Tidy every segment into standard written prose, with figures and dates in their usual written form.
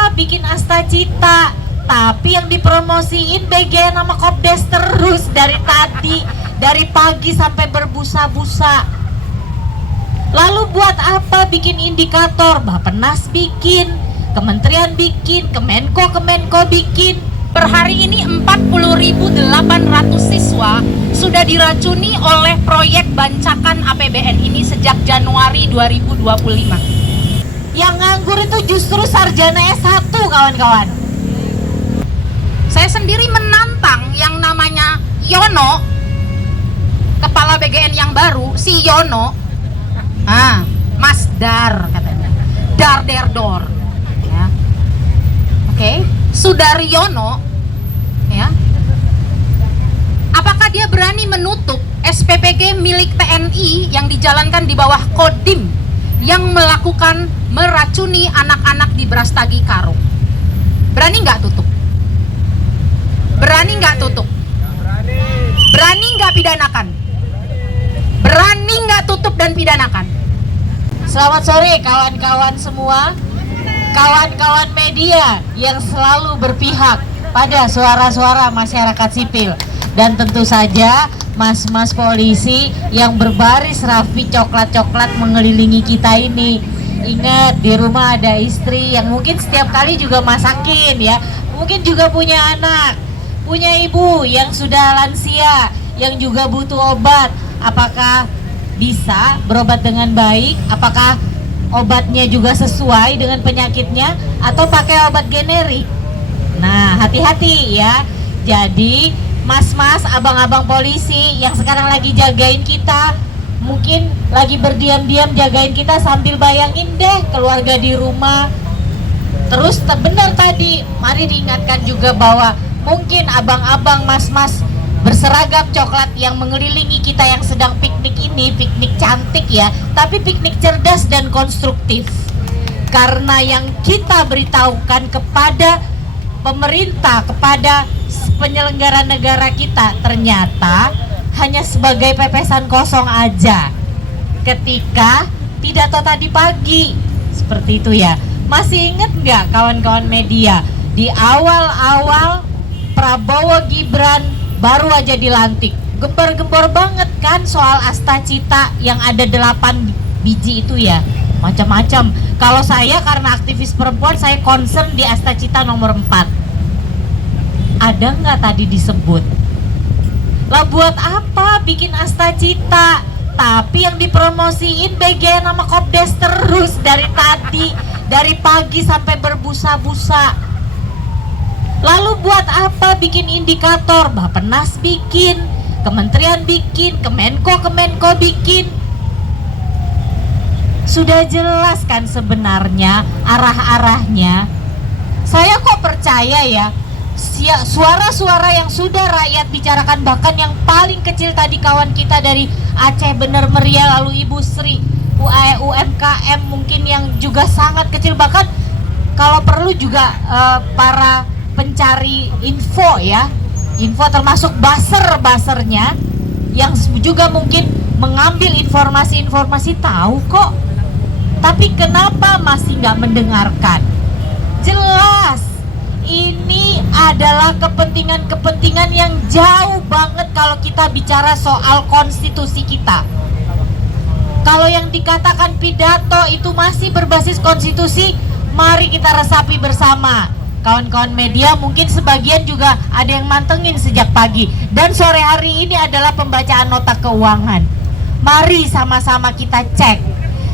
apa bikin Astacita, tapi yang dipromosiin BGN sama Kopdes terus dari tadi, dari pagi sampai berbusa-busa. Lalu buat apa bikin indikator? Bappenas bikin, kementerian bikin, Kemenko bikin. Per hari ini 40.800 siswa sudah diracuni oleh proyek bancakan APBN ini sejak Januari 2025. Yang nganggur itu justru sarjana S1, kawan-kawan. Saya sendiri menantang yang namanya Yono, kepala BGN yang baru, si Yono, Mas Dar katanya, Dar der Dor, ya. Oke, Sudaryono, ya. Apakah dia berani menutup SPPG milik TNI yang dijalankan di bawah Kodim yang melakukan meracuni anak-anak di Brastagi Karo? Berani nggak tutup? Berani nggak tutup? Berani nggak pidanakan? Berani nggak tutup dan pidanakan? Selamat sore kawan-kawan semua, kawan-kawan media yang selalu berpihak pada suara-suara masyarakat sipil, dan tentu saja mas-mas polisi yang berbaris rapi coklat-coklat mengelilingi kita ini. Ingat, di rumah ada istri yang mungkin setiap kali juga masakin ya, mungkin juga punya anak, punya ibu yang sudah lansia, yang juga butuh obat. Apakah bisa berobat dengan baik? Apakah obatnya juga sesuai dengan penyakitnya atau pakai obat generik? Nah, hati-hati ya. Jadi mas-mas, abang-abang polisi yang sekarang lagi jagain kita, mungkin lagi berdiam-diam jagain kita sambil bayangin deh keluarga di rumah. Terus benar tadi, mari diingatkan juga bahwa mungkin abang-abang, mas-mas berseragam coklat yang mengelilingi kita yang sedang piknik ini, piknik cantik ya, tapi piknik cerdas dan konstruktif. Karena yang kita beritahukan kepada pemerintah, kepada penyelenggara negara kita, ternyata hanya sebagai pepesan kosong aja ketika pidato tadi pagi. Seperti itu ya. Masih ingat nggak kawan-kawan media, di awal-awal Prabowo Gibran baru aja dilantik, gempor-gempor banget kan soal Astacita yang ada 8 biji itu ya, macam-macam. Kalau saya karena aktivis perempuan, saya concern di Astacita nomor 4. Ada nggak tadi disebut? Lah buat apa bikin Astacita, tapi yang dipromosiin BGN sama Kopdes terus dari tadi, dari pagi sampai berbusa-busa. Lalu buat apa bikin indikator? Bappenas bikin, kementerian bikin, Kemenko bikin. Sudah jelas kan sebenarnya arah-arahnya. Saya kok percaya ya, suara-suara yang sudah rakyat bicarakan, bahkan yang paling kecil tadi kawan kita dari Aceh Bener Meriah, lalu Ibu Sri UMKM mungkin yang juga sangat kecil, bahkan kalau perlu juga para pencari info ya, info termasuk buzzer-buzzernya yang juga mungkin mengambil informasi-informasi, tahu kok. Tapi kenapa masih nggak mendengarkan? Jelas ini adalah kepentingan-kepentingan yang jauh banget kalau kita bicara soal konstitusi kita. Kalau yang dikatakan pidato itu masih berbasis konstitusi, mari kita resapi bersama. Kawan-kawan media mungkin sebagian juga ada yang mantengin sejak pagi, dan sore hari ini adalah pembacaan nota keuangan. Mari sama-sama kita cek.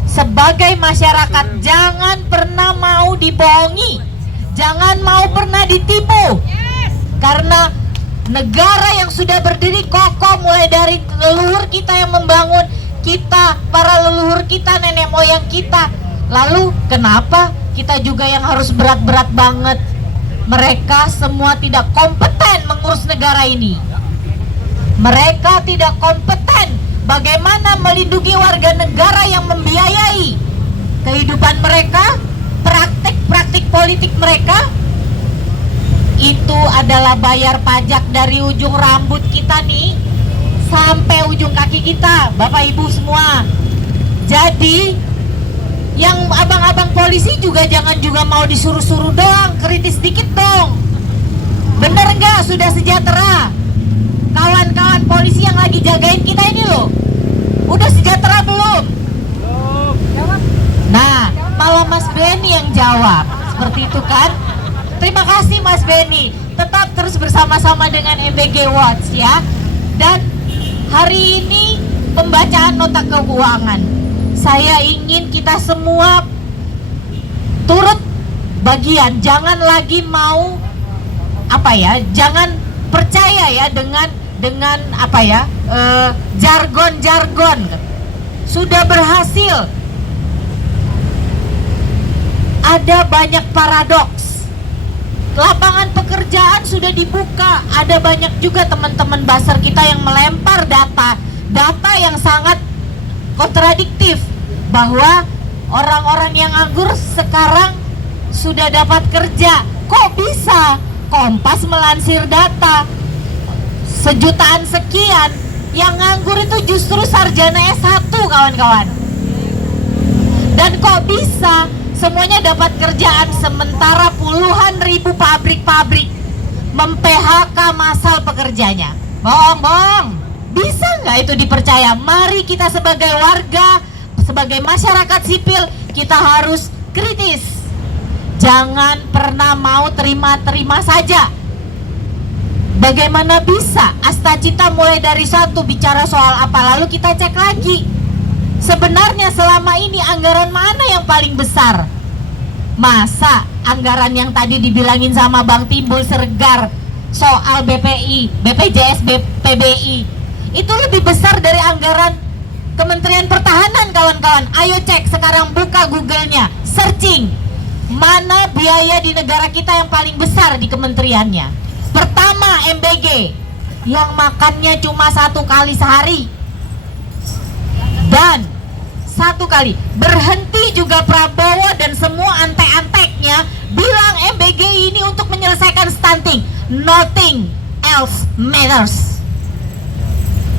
Sebagai masyarakat, jangan pernah mau dibohongi, jangan mau pernah ditipu. Karena negara yang sudah berdiri kokoh mulai dari leluhur kita yang membangun kita, para leluhur kita, nenek moyang kita. Lalu kenapa kita juga yang harus berat-berat banget? Mereka semua tidak kompeten mengurus negara ini. Mereka tidak kompeten bagaimana melindungi warga negara yang membiayai kehidupan mereka, praktik-praktik politik mereka. Itu adalah bayar pajak dari ujung rambut kita nih sampai ujung kaki kita, Bapak Ibu semua. Jadi Yang abang-abang polisi juga jangan juga mau disuruh-suruh doang, kritis dikit dong. Bener nggak sudah sejahtera? Kawan-kawan polisi yang lagi jagain kita ini loh, udah sejahtera belum? Nah, malah Mas Benny yang jawab seperti itu kan? Terima kasih Mas Benny. Tetap terus bersama-sama dengan MBG Watch ya. Dan hari ini pembacaan nota keuangan. Saya ingin kita semua turut bagian, jangan lagi mau jangan percaya ya dengan jargon-jargon. Sudah berhasil. Ada banyak paradoks. Lapangan pekerjaan sudah dibuka. Ada banyak juga teman-teman baser kita yang melempar data yang sangat kontradiktif, bahwa orang-orang yang nganggur sekarang sudah dapat kerja. Kok bisa? Kompas melansir data, sejutaan sekian yang nganggur itu justru sarjana S1 kawan-kawan. Dan kok bisa semuanya dapat kerjaan sementara puluhan ribu pabrik-pabrik mem-PHK massal pekerjanya? Bohong. Bisa nggak itu dipercaya? Mari kita sebagai warga, sebagai masyarakat sipil, kita harus kritis. Jangan pernah mau terima-terima saja. Bagaimana bisa Astacita mulai dari satu bicara soal apa, lalu kita cek lagi. Sebenarnya selama ini anggaran mana yang paling besar? Masa anggaran yang tadi dibilangin sama Bang Timbul Siregar soal BPI, BPJS, PBI itu lebih besar dari anggaran Kementerian Pertahanan kawan-kawan. Ayo cek sekarang, buka Google-nya, searching mana biaya di negara kita yang paling besar di kementeriannya. Pertama MBG yang makannya cuma 1 kali sehari, dan 1 kali berhenti juga Prabowo dan semua antek-anteknya bilang MBG ini untuk menyelesaikan stunting. Nothing else matters.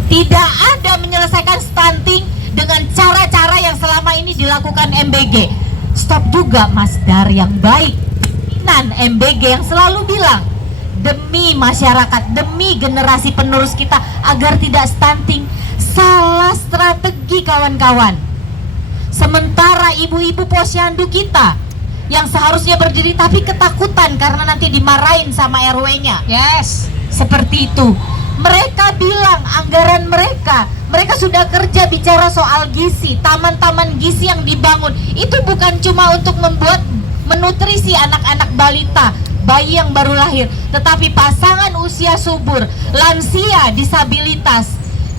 Tidak ada menyelesaikan stunting dengan cara-cara yang selama ini dilakukan MBG. Stop juga Mas Dar yang baik, pimpinan MBG yang selalu bilang demi masyarakat, demi generasi penerus kita agar tidak stunting. Salah strategi kawan-kawan. Sementara ibu-ibu posyandu kita yang seharusnya berdiri tapi ketakutan karena nanti dimarahin sama RW-nya. Yes, seperti itu. Mereka bilang anggaran mereka sudah kerja bicara soal gizi, taman-taman gizi yang dibangun itu bukan cuma untuk membuat menutrisi anak-anak balita, bayi yang baru lahir, tetapi pasangan usia subur, lansia, disabilitas.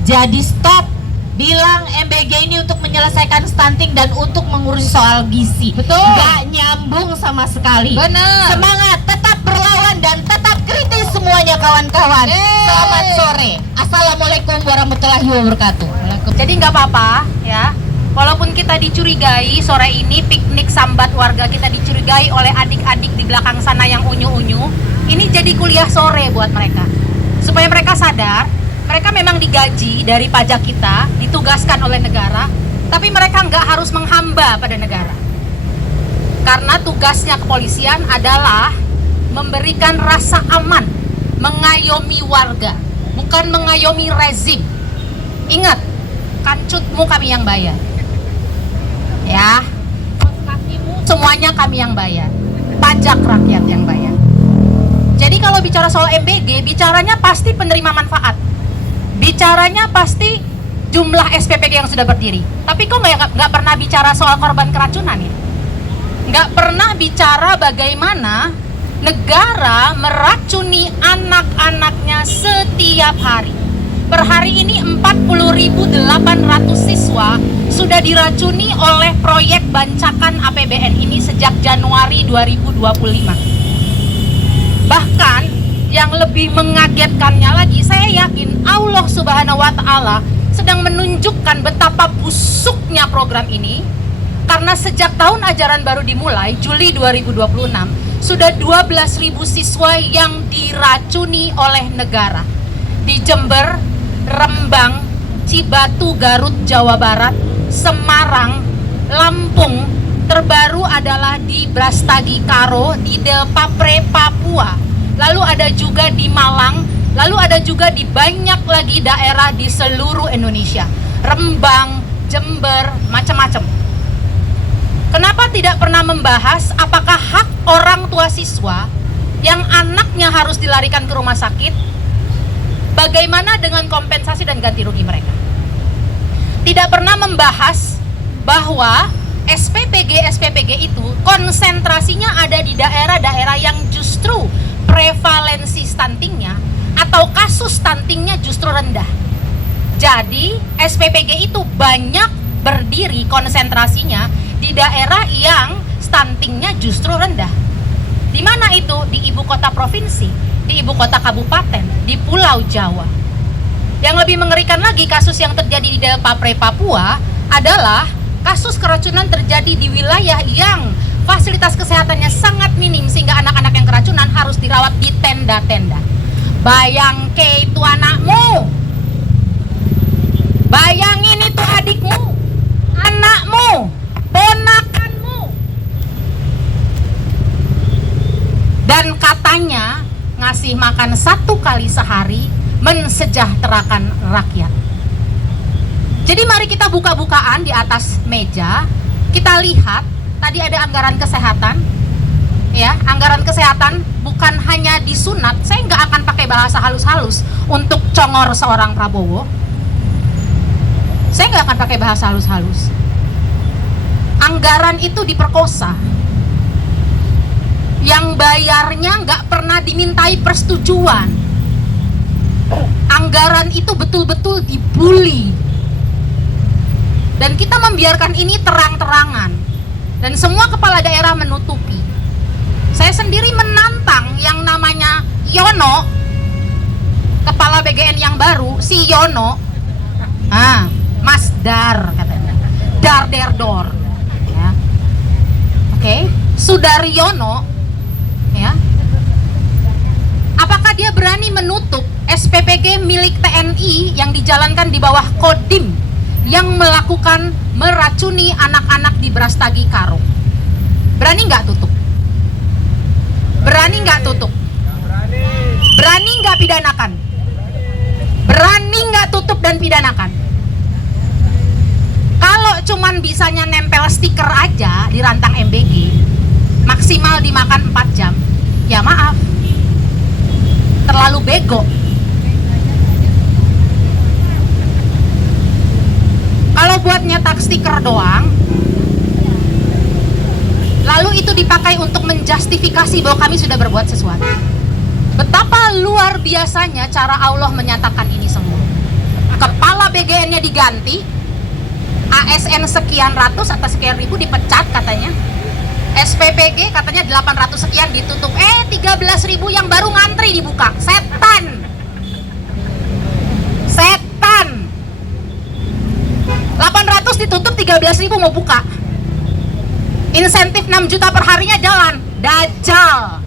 Jadi stop bilang MBG ini untuk menyelesaikan stunting dan untuk mengurus soal gizi. Betul. Gak nyambung sama sekali. Benar. Semangat, tetap berlawan dan tetap kritis semuanya kawan-kawan. Selamat sore. Assalamualaikum warahmatullahi wabarakatuh. Jadi nggak apa-apa ya, walaupun kita dicurigai sore ini piknik sambat warga, kita dicurigai oleh adik-adik di belakang sana yang unyu-unyu. Ini jadi kuliah sore buat mereka, supaya mereka sadar mereka memang digaji dari pajak kita, ditugaskan oleh negara, tapi mereka nggak harus menghamba pada negara. Karena tugasnya kepolisian adalah memberikan rasa aman, mengayomi warga, bukan mengayomi rezim. Ingat, kancutmu kami yang bayar. Ya, kakimu semuanya kami yang bayar. Pajak rakyat yang bayar. Jadi kalau bicara soal MBG, bicaranya pasti penerima manfaat. Bicaranya pasti jumlah SPPG yang sudah berdiri. Tapi kok nggak pernah bicara soal korban keracunan ya? Nggak pernah bicara bagaimana negara meracuni anak-anaknya setiap hari. Per hari ini 40.800 siswa sudah diracuni oleh proyek bancakan APBN ini sejak Januari 2025. Bahkan yang lebih mengagetkannya lagi, saya yakin Allah Subhanahu wa Ta'ala sedang menunjukkan betapa busuknya program ini, karena sejak tahun ajaran baru dimulai Juli 2026 sudah 12.000 siswa yang diracuni oleh negara di Jember, Rembang, Cibatu, Garut, Jawa Barat, Semarang, Lampung, terbaru adalah di Brastagi Karo, di Del Papre, Papua. Lalu ada juga di Malang, lalu ada juga di banyak lagi daerah di seluruh Indonesia. Rembang, Jember, macam-macam. Kenapa tidak pernah membahas apakah hak orang tua siswa yang anaknya harus dilarikan ke rumah sakit, bagaimana dengan kompensasi dan ganti rugi mereka? Tidak pernah membahas bahwa SPPG itu konsentrasinya ada di daerah-daerah yang justru prevalensi stuntingnya atau kasus stuntingnya justru rendah. Jadi SPPG itu banyak berdiri konsentrasinya di daerah yang stuntingnya justru rendah. Di mana itu? Di ibu kota provinsi, di ibu kota kabupaten, di Pulau Jawa. Yang lebih mengerikan lagi, kasus yang terjadi di Del Papre, Papua adalah kasus keracunan terjadi di wilayah yang fasilitas kesehatannya sangat minim sehingga anak-anak yang keracunan harus dirawat di tenda-tenda. Bayangke itu anakmu, bayangin itu adikmu, anakmu, ponakanmu. Dan katanya ngasih makan 1 kali sehari mensejahterakan rakyat. Jadi mari kita buka-bukaan di atas meja, kita lihat tadi ada anggaran kesehatan, ya, anggaran kesehatan bukan hanya disunat. Saya nggak akan pakai bahasa halus-halus untuk congor seorang Prabowo. Saya nggak akan pakai bahasa halus-halus. Anggaran itu diperkosa. Yang bayarnya nggak pernah dimintai persetujuan. Anggaran itu betul-betul dibully. Dan kita membiarkan ini terang-terangan. Dan semua kepala daerah menutupi. Saya sendiri menantang yang namanya Yono, kepala BGN yang baru, si Yono, Mas Dar katanya, Dar Der Dor, ya. Oke, Sudaryono, ya. Apakah dia berani menutup SPPG milik TNI yang dijalankan di bawah Kodim yang melakukan meracuni anak-anak di Brastagi Karo? Berani nggak tutup? Berani nggak tutup? Berani nggak pidanakan? Berani nggak tutup dan pidanakan? Kalau cuman bisanya nempel stiker aja di rantang MBG, maksimal dimakan 4 jam, ya maaf, terlalu bego. Kalau buat nyetak stiker doang, lalu itu dipakai untuk menjustifikasi bahwa kami sudah berbuat sesuatu. Betapa luar biasanya cara Allah menyatakan ini semua. Kepala BGN-nya diganti, ASN sekian ratus atau sekian ribu dipecat katanya, SPPG katanya 800 sekian ditutup, 13.000 yang baru ngantri dibuka. Setan, setan. 800 ditutup, 13.000 mau buka. Insentif 6 juta per harinya jalan. Dajjal.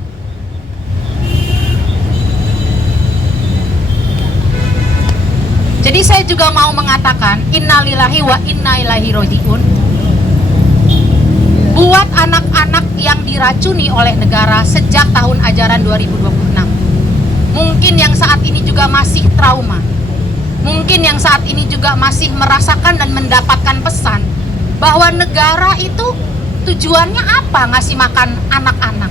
Jadi saya juga mau mengatakan innalillahi wa inna ilaihi rajiun. Buat anak-anak yang diracuni oleh negara sejak tahun ajaran 2026. Mungkin yang saat ini juga masih trauma. Mungkin yang saat ini juga masih merasakan dan mendapatkan pesan bahwa negara itu tujuannya apa ngasih makan anak-anak?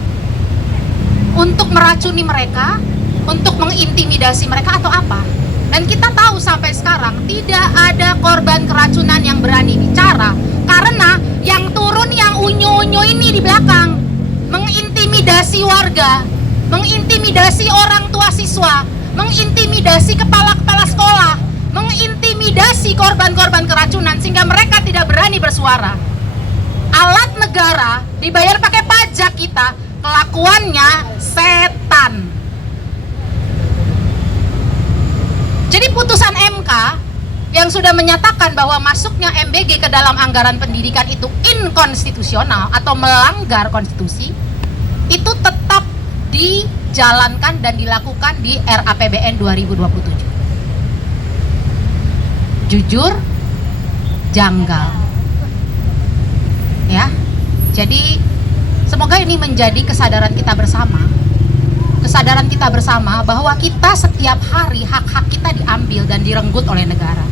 Untuk meracuni mereka, untuk mengintimidasi mereka atau apa? Dan kita tahu sampai sekarang tidak ada korban keracunan yang berani bicara karena yang turun yang unyu-unyu ini di belakang mengintimidasi warga, mengintimidasi orang tua siswa, mengintimidasi kepala-kepala sekolah, mengintimidasi korban-korban keracunan sehingga mereka tidak berani bersuara. Alat negara dibayar pakai pajak kita, kelakuannya setan. Jadi putusan MK yang sudah menyatakan bahwa masuknya MBG ke dalam anggaran pendidikan itu inkonstitusional atau melanggar konstitusi, itu tetap dijalankan dan dilakukan di RAPBN 2027. Jujur, janggal, ya. Jadi semoga ini menjadi kesadaran kita bersama. Kesadaran kita bersama bahwa kita setiap hari hak-hak kita diambil dan direnggut oleh negara.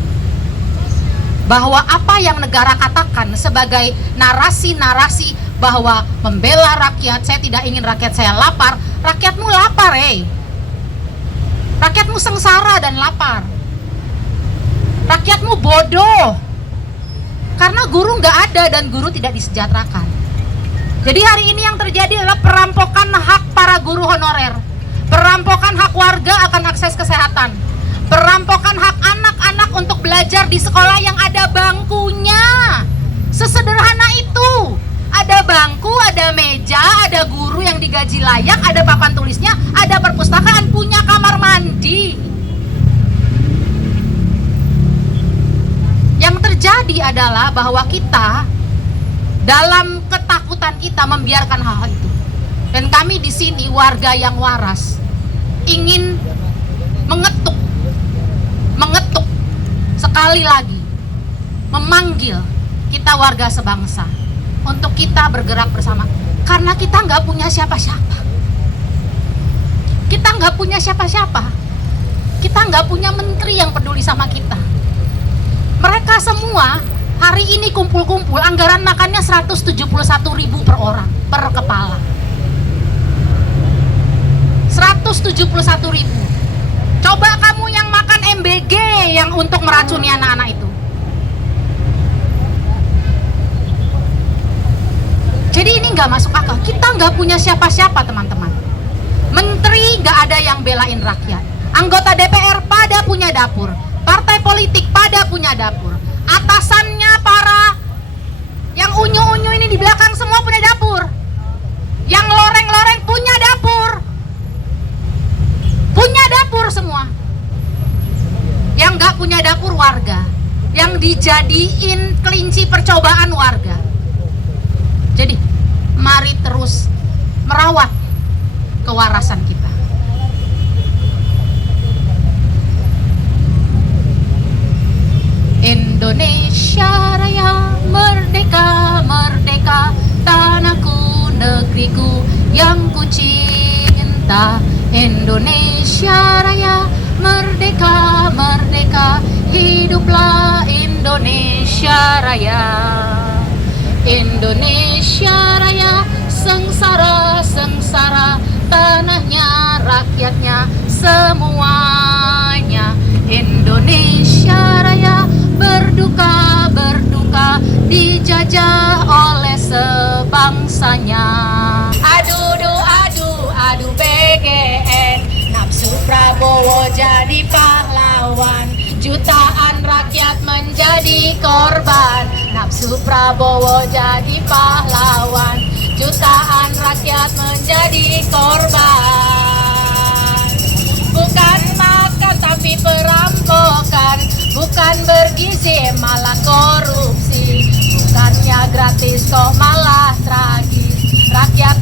Bahwa apa yang negara katakan sebagai narasi-narasi bahwa membela rakyat, saya tidak ingin rakyat saya lapar, rakyatmu lapar rakyatmu sengsara dan lapar, rakyatmu bodoh karena guru nggak ada dan guru tidak disejahterakan. Jadi hari ini yang terjadi adalah perampokan hak para guru honorer, perampokan hak warga akan akses kesehatan, perampokan hak anak-anak untuk belajar di sekolah yang ada bangkunya. Sesederhana itu. Ada bangku, ada meja, ada guru yang digaji layak, ada papan tulisnya, ada perpustakaan, punya kamar mandi. Yang terjadi adalah bahwa kita dalam ketakutan kita membiarkan hal-hal itu. Dan kami di sini warga yang waras ingin mengetuk sekali lagi, memanggil kita warga sebangsa untuk kita bergerak bersama, karena kita nggak punya siapa-siapa. Kita nggak punya siapa-siapa. Kita nggak punya menteri yang peduli sama kita. Mereka semua hari ini kumpul-kumpul, anggaran makannya 171.000 per orang, per kepala. 171.000. Coba kamu yang makan MBG yang untuk meracuni anak-anak itu. Jadi ini nggak masuk akal. Kita nggak punya siapa-siapa, teman-teman. Menteri nggak ada yang belain rakyat. Anggota DPR pada punya dapur. Partai politik pada punya dapur. Atasannya para yang unyu-unyu ini di belakang semua punya dapur. Yang loreng-loreng punya dapur. Punya dapur semua. Yang nggak punya dapur warga. Yang dijadiin kelinci percobaan warga. Jadi mari terus merawat kewarasan kita. Indonesia Raya merdeka, merdeka, tanahku, negeriku yang ku cinta. Indonesia Raya merdeka, merdeka, hiduplah Indonesia Raya. Indonesia Raya sengsara, sengsara, tanahnya, rakyatnya, semuanya. Indonesia Raya berduka, berduka, dijajah oleh sebangsanya. Adu BGN, nafsu Prabowo jadi pahlawan, jutaan rakyat menjadi korban. Nafsu Prabowo jadi pahlawan, jutaan rakyat menjadi korban. Bukan makan tapi perampokan, bukan bergizi malah korupsi, bukannya gratis kok malah tragis. Rakyat